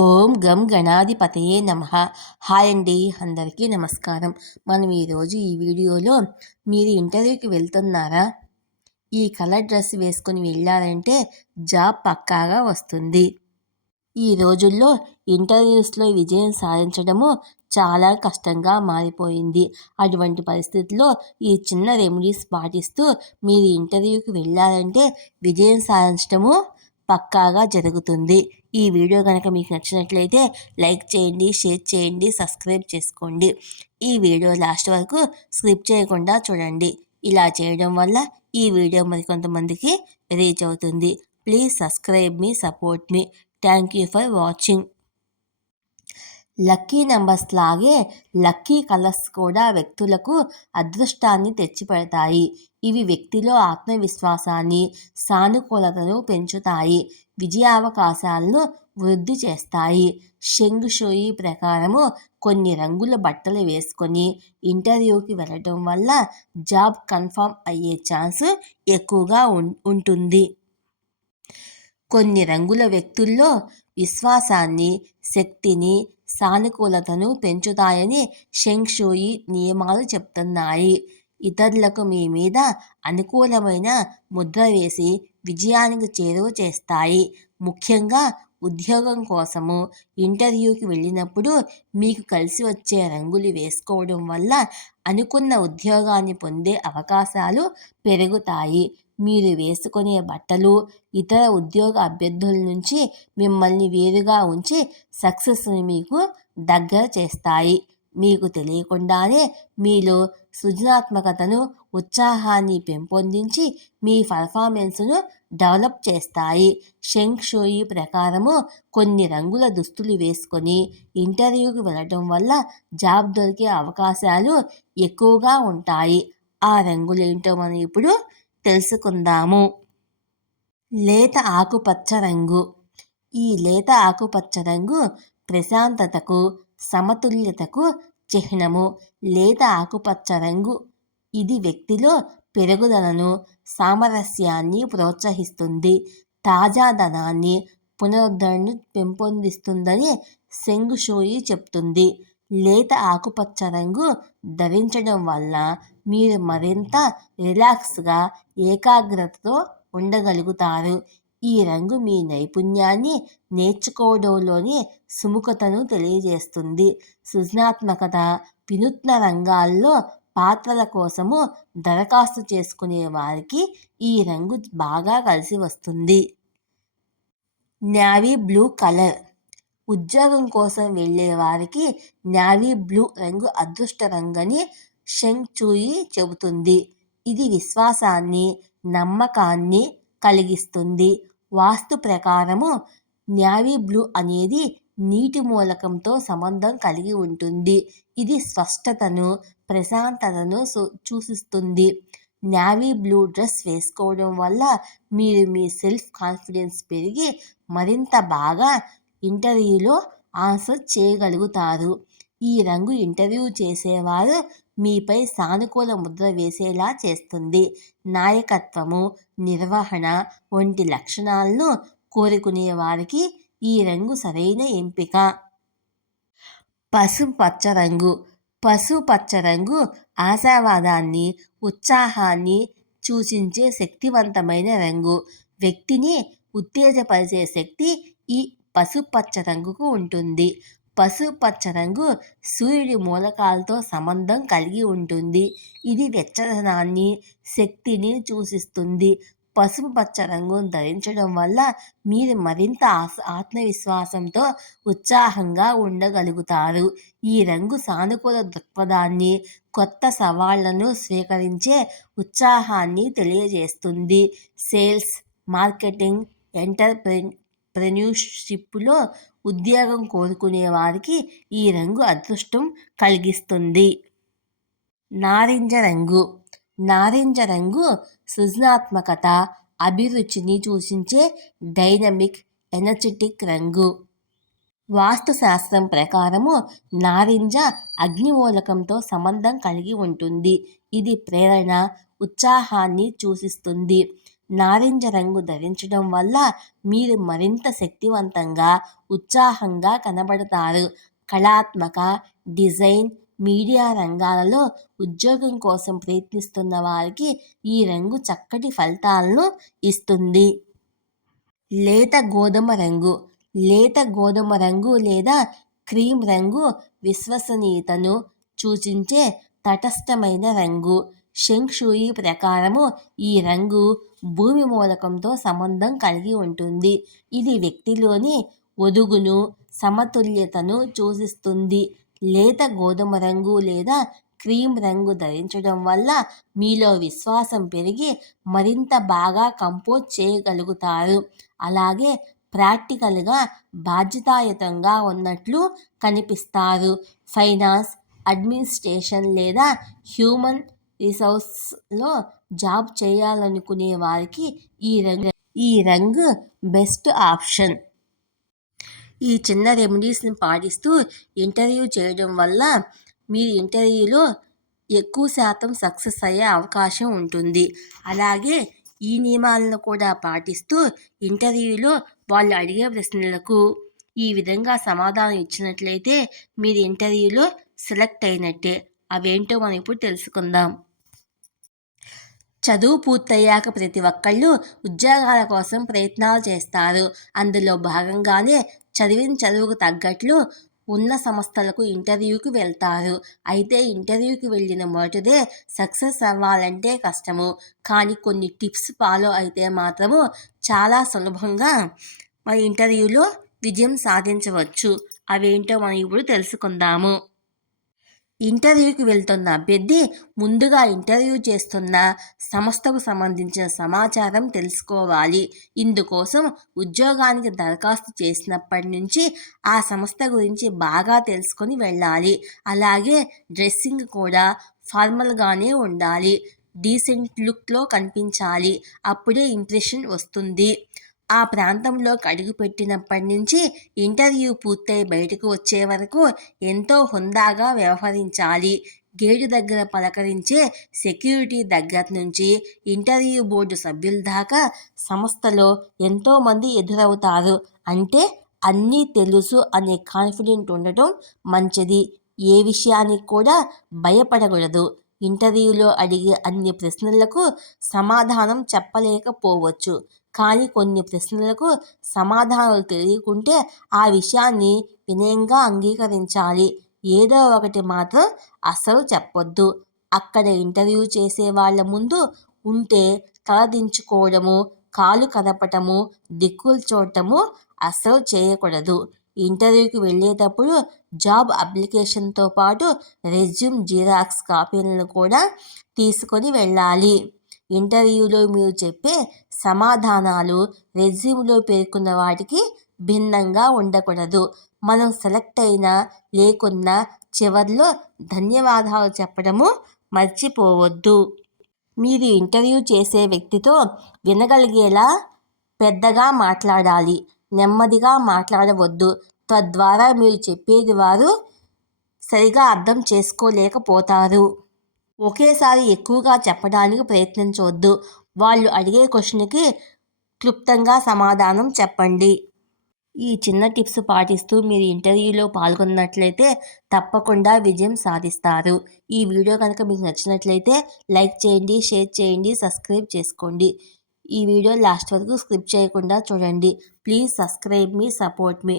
ఓం గం గణాధిపతయే నమ. హాయ్ అండి అందరికీ నమస్కారం. మనం ఈరోజు ఈ వీడియోలో మీరు ఇంటర్వ్యూకి వెళ్తున్నారా? ఈ కలర్ డ్రెస్ వేసుకొని వెళ్ళారంటే జాబ్ పక్కాగా వస్తుంది. ఈ రోజుల్లో ఇంటర్వ్యూస్లో విజయం సాధించడము చాలా కష్టంగా మారిపోయింది. అటువంటి పరిస్థితుల్లో ఈ చిన్న రెమెడీస్ పాటిస్తూ మీరు ఇంటర్వ్యూకి వెళ్ళారంటే విజయం సాధించడము పక్కాగా జరుగుతుంది. ఈ వీడియో కనుక మీకు నచ్చినట్లయితే లైక్ చేయండి షేర్ చేయండి సబ్స్క్రైబ్ చేసుకోండి. ఈ వీడియో లాస్ట్ వరకు స్క్రిప్ చేయకుండా చూడండి. ఇలా చేయడం వల్ల ఈ వీడియో మరికొంతమందికి రీచ్ అవుతుంది. ప్లీజ్ సబ్స్క్రైబ్ మీ support me. Thank you for watching. Lucky numbers లాగే లక్కీ కలర్స్ కూడా వ్యక్తులకు అదృష్టాన్ని తెచ్చిపెడతాయి. ఇవి వ్యక్తిలో ఆత్మవిశ్వాసాన్ని సానుకూలతను పెంచుతాయి. విజయావకాశాలను వృద్ధి చేస్తాయి. షెంగ్ షోయి ప్రకారము కొన్ని రంగుల బట్టలు వేసుకొని ఇంటర్వ్యూకి వెళ్ళటం వల్ల జాబ్ కన్ఫర్మ్ అయ్యే ఛాన్స్ ఎక్కువగా ఉంటుంది. కొన్ని రంగుల వ్యక్తుల్లో విశ్వాసాన్ని శక్తిని సానుకూలతను పెంచుతాయని షెంగ్షూయి నియమాలు చెప్తున్నాయి. ఇతరులకు మీ మీద అనుకూలమైన ముద్ర వేసి విజయానికి చేరువ చేస్తాయి. ముఖ్యంగా ఉద్యోగం కోసము ఇంటర్వ్యూకి వెళ్ళినప్పుడు మీకు కలిసి వచ్చే రంగులు వేసుకోవడం వల్ల అనుకున్న ఉద్యోగాన్ని పొందే అవకాశాలు పెరుగుతాయి. మీరు వేసుకునే బట్టలు ఇతర ఉద్యోగ అభ్యర్థుల నుంచి మిమ్మల్ని వేరుగా ఉంచి సక్సెస్ని మీకు దగ్గర చేస్తాయి. మీకు తెలియకుండానే మీలో సృజనాత్మకతను ఉత్సాహాన్ని పెంపొందించి మీ పర్ఫార్మెన్స్ను డెవలప్ చేస్తాయి. షెంగ్ షోయి ప్రకారము కొన్ని రంగుల దుస్తులు వేసుకొని ఇంటర్వ్యూకి వెళ్ళటం వల్ల జాబ్ దొరికే అవకాశాలు ఎక్కువగా ఉంటాయి. ఆ రంగులేంటో మనం ఇప్పుడు తెలుసుకుందాము. లేత ఆకుపచ్చ రంగు. ఈ లేత ఆకుపచ్చ రంగు ప్రశాంతతకు సమతుల్యతకు చిహ్నము లేత ఆకుపచ్చ రంగు. ఇది వ్యక్తిలో పెరుగుదలను సామరస్యాన్ని ప్రోత్సహిస్తుంది తాజాదనాన్ని పునరుద్ధరణను పెంపొందిస్తుందని సెంగు షోయి చెప్తుంది. లేత ఆకుపచ్చ రంగు ధరించడం వల్ల మీరు మరింత రిలాక్స్గా ఏకాగ్రతతో ఉండగలుగుతారు. ఈ రంగు మీ నైపుణ్యాన్ని నేర్చుకోవడంలోని సుముఖతను తెలియజేస్తుంది. సృజనాత్మకత వినూత్న రంగాల్లో పాత్రల కోసము దరఖాస్తు చేసుకునే వారికి ఈ రంగు బాగా కలిసి వస్తుంది. Navy blue colour. ఉద్యోగం కోసం వెళ్ళే వారికి నావీ బ్లూ రంగు అదృష్ట రంగని షెంగ్ చూయి చెబుతుంది. ఇది విశ్వాసాన్ని నమ్మకాన్ని కలిగిస్తుంది. వాస్తు ప్రకారము నావీ బ్లూ అనేది నీటి మూలకంతో సంబంధం కలిగి ఉంటుంది. ఇది స్పష్టతను ప్రశాంతతను సూచిస్తుంది. నావీ బ్లూ డ్రెస్ వేసుకోవడం వల్ల మీరు మీ సెల్ఫ్ కాన్ఫిడెన్స్ పెరిగి మరింత బాగా ఇంటర్వ్యూలో ఆన్సర్ చేయగలుగుతారు. ఈ రంగు ఇంటర్వ్యూ చేసేవారు మీపై సానుకూల ముద్ర వేసేలా చేస్తుంది. నాయకత్వము నిర్వహణ వంటి లక్షణాలను కోరుకునే వారికి ఈ రంగు సరైన ఎంపిక. పసుపచ్చ రంగు. పసుపచ్చ రంగు ఆశావాదాన్ని ఉత్సాహాన్ని సూచించే శక్తివంతమైన రంగు. వ్యక్తిని ఉత్తేజపరిచే శక్తి ఈ పసుపచ్చ రంగుకు ఉంటుంది. పసుపచ్చ రంగు సూర్యుడి మూలకాలతో సంబంధం కలిగి ఉంటుంది. ఇది వెచ్చదనాన్ని శక్తిని సూచిస్తుంది. పసుపు పచ్చ రంగును ధరించడం వల్ల మీరు మరింత ఆత్మవిశ్వాసంతో ఉత్సాహంగా ఉండగలుగుతారు. ఈ రంగు సానుకూల దృక్పథాన్ని కొత్త సవాళ్ళను స్వీకరించే ఉత్సాహాన్ని తెలియజేస్తుంది. సేల్స్ మార్కెటింగ్ ఎంటర్ప్రెన్యూర్షిప్లో ఉద్యోగం కోరుకునే వారికి ఈ రంగు అదృష్టం కలిగిస్తుంది. నారింజ రంగు. నారింజ రంగు సృజనాత్మకత అభిరుచిని సూచించే డైనమిక్ ఎనర్జెటిక్ రంగు. వాస్తుశాస్త్రం ప్రకారము నారింజ అగ్నిమూలకంతో సంబంధం కలిగి ఉంటుంది. ఇది ప్రేరణ ఉత్సాహాన్ని సూచిస్తుంది. నారింజ రంగు ధరించడం వల్ల మీరు మరింత శక్తివంతంగా ఉత్సాహంగా కనబడతారు. కళాత్మక డిజైన్ మీడియా రంగాలలో ఉద్యోగం కోసం ప్రయత్నిస్తున్న వారికి ఈ రంగు చక్కటి ఫలితాలను ఇస్తుంది. లేత గోధుమ రంగు లేత గోధుమ రంగు లేదా క్రీమ్ రంగు విశ్వసనీయతను సూచించే తటస్థమైన రంగు. షెంగ్షూయి ప్రకారము ఈ రంగు భూమి మూలకంతో సంబంధం కలిగి ఉంటుంది. ఇది వ్యక్తిలోని ఒదుగును సమతుల్యతను సూచిస్తుంది. లేత గోధుమ రంగు లేదా క్రీమ్ రంగు ధరించడం వల్ల మీలో విశ్వాసం పెరిగి మరింత బాగా కంపోజ్ చేయగలుగుతారు. అలాగే ప్రాక్టికల్గా బాధ్యతాయుతంగా ఉన్నట్లు కనిపిస్తారు. ఫైనాన్స్ అడ్మినిస్ట్రేషన్ లేదా హ్యూమన్ రిసోర్స్లో జాబ్ చేయాలనుకునే వారికి ఈ రంగు ఈ రంగు బెస్ట్ ఆప్షన్. ఈ చిన్న రెమెడీస్ని పాటిస్తూ ఇంటర్వ్యూ చేయడం వల్ల మీరు ఇంటర్వ్యూలో ఎక్కువ శాతం సక్సెస్ అయ్యే అవకాశం ఉంటుంది. అలాగే ఈ నియమాలను కూడా పాటిస్తూ ఇంటర్వ్యూలో వాళ్ళు అడిగే ప్రశ్నలకు ఈ విధంగా సమాధానం ఇచ్చినట్లయితే మీరు ఇంటర్వ్యూలో సెలెక్ట్ అయినట్టే. అవేంటో మనం ఇప్పుడు తెలుసుకుందాం. చదువు పూర్తయ్యాక ప్రతి ఒక్కళ్ళు ఉద్యోగాల కోసం ప్రయత్నాలు చేస్తారు. అందులో భాగంగానే చదివిన చదువుకు తగ్గట్లు ఉన్న సంస్థలకు ఇంటర్వ్యూకి వెళ్తారు. అయితే ఇంటర్వ్యూకి వెళ్ళిన మొదటిదే సక్సెస్ అవ్వాలంటే కష్టము. కానీ కొన్ని టిప్స్ ఫాలో అయితే మాత్రము చాలా సులభంగా మన ఇంటర్వ్యూలో విజయం సాధించవచ్చు. అవేంటో మనం ఇప్పుడు తెలుసుకుందాము. ఇంటర్వ్యూకి వెళ్తున్న అభ్యర్థి ముందుగా ఇంటర్వ్యూ చేస్తున్న సంస్థకు సంబంధించిన సమాచారం తెలుసుకోవాలి. ఇందుకోసం ఉద్యోగానికి దరఖాస్తు చేసినప్పటి నుంచి ఆ సంస్థ గురించి బాగా తెలుసుకొని వెళ్ళాలి. అలాగే డ్రెస్సింగ్ కూడా ఫార్మల్గానే ఉండాలి. డీసెంట్ లుక్లో కనిపించాలి. అప్పుడే ఇంప్రెషన్ వస్తుంది. ఆ ప్రాంతంలోకి అడుగుపెట్టినప్పటి నుంచి ఇంటర్వ్యూ పూర్తయి బయటకు వచ్చే వరకు ఎంతో హుందాగా వ్యవహరించాలి. గేటు దగ్గర పలకరించే సెక్యూరిటీ దగ్గర నుంచి ఇంటర్వ్యూ బోర్డు సభ్యుల దాకా సంస్థలో ఎంతోమంది ఎదురవుతారు. అంటే అన్నీ తెలుసు అనే కాన్ఫిడెంట్ ఉండటం మంచిది. ఏ విషయానికి కూడా భయపడకూడదు. ఇంటర్వ్యూలో అడిగే అన్ని ప్రశ్నలకు సమాధానం చెప్పలేకపోవచ్చు. కానీ కొన్ని ప్రశ్నలకు సమాధానాలు తెలియకుంటే ఆ విషయాన్ని వినయంగా అంగీకరించాలి. ఏదో ఒకటి మాత్రం అస్సలు చెప్పొద్దు. అక్కడ ఇంటర్వ్యూ చేసే వాళ్ళ ముందు ఉంటే తలదించుకోవడము కాలు కదపటము దిక్కులు చూడటము అస్సలు చేయకూడదు. ఇంటర్వ్యూకి వెళ్ళేటప్పుడు జాబ్ అప్లికేషన్తో పాటు రెజ్యూమ్ జిరాక్స్ కాపీలను కూడా తీసుకొని వెళ్ళాలి. ఇంటర్వ్యూలో మీరు చెప్పే సమాధానాలు రెజ్యూమ్లో పేర్కొన్న వాటికి భిన్నంగా ఉండకూడదు. మనం సెలెక్ట్ అయినా లేకున్నా చివరిలో ధన్యవాదాలు చెప్పడము మర్చిపోవద్దు. మీరు ఇంటర్వ్యూ చేసే వ్యక్తితో వినగలిగేలా పెద్దగా మాట్లాడాలి నెమ్మదిగా మాట్లాడవద్దు. తద్వారా మీరు చెప్పేది వారు సరిగా అర్థం చేసుకోలేకపోతారు. ఒకేసారి ఎక్కువగా చెప్పడానికి ప్రయత్నించవద్దు వాళ్ళు అడిగే క్వశ్చన్కి క్లుప్తంగా సమాధానం చెప్పండి. ఈ చిన్న టిప్స్ పాటిస్తూ మీరు ఇంటర్వ్యూలో పాల్గొన్నట్లయితే తప్పకుండా విజయం సాధిస్తారు. ఈ వీడియో కనుక మీకు నచ్చినట్లయితే లైక్ చేయండి షేర్ చేయండి సబ్స్క్రైబ్ చేసుకోండి. ఈ వీడియో లాస్ట్ వరకు స్క్రిప్ట్ చేయకుండా చూడండి. ప్లీజ్ సబ్స్క్రైబ్ మీ సపోర్ట్ మీ.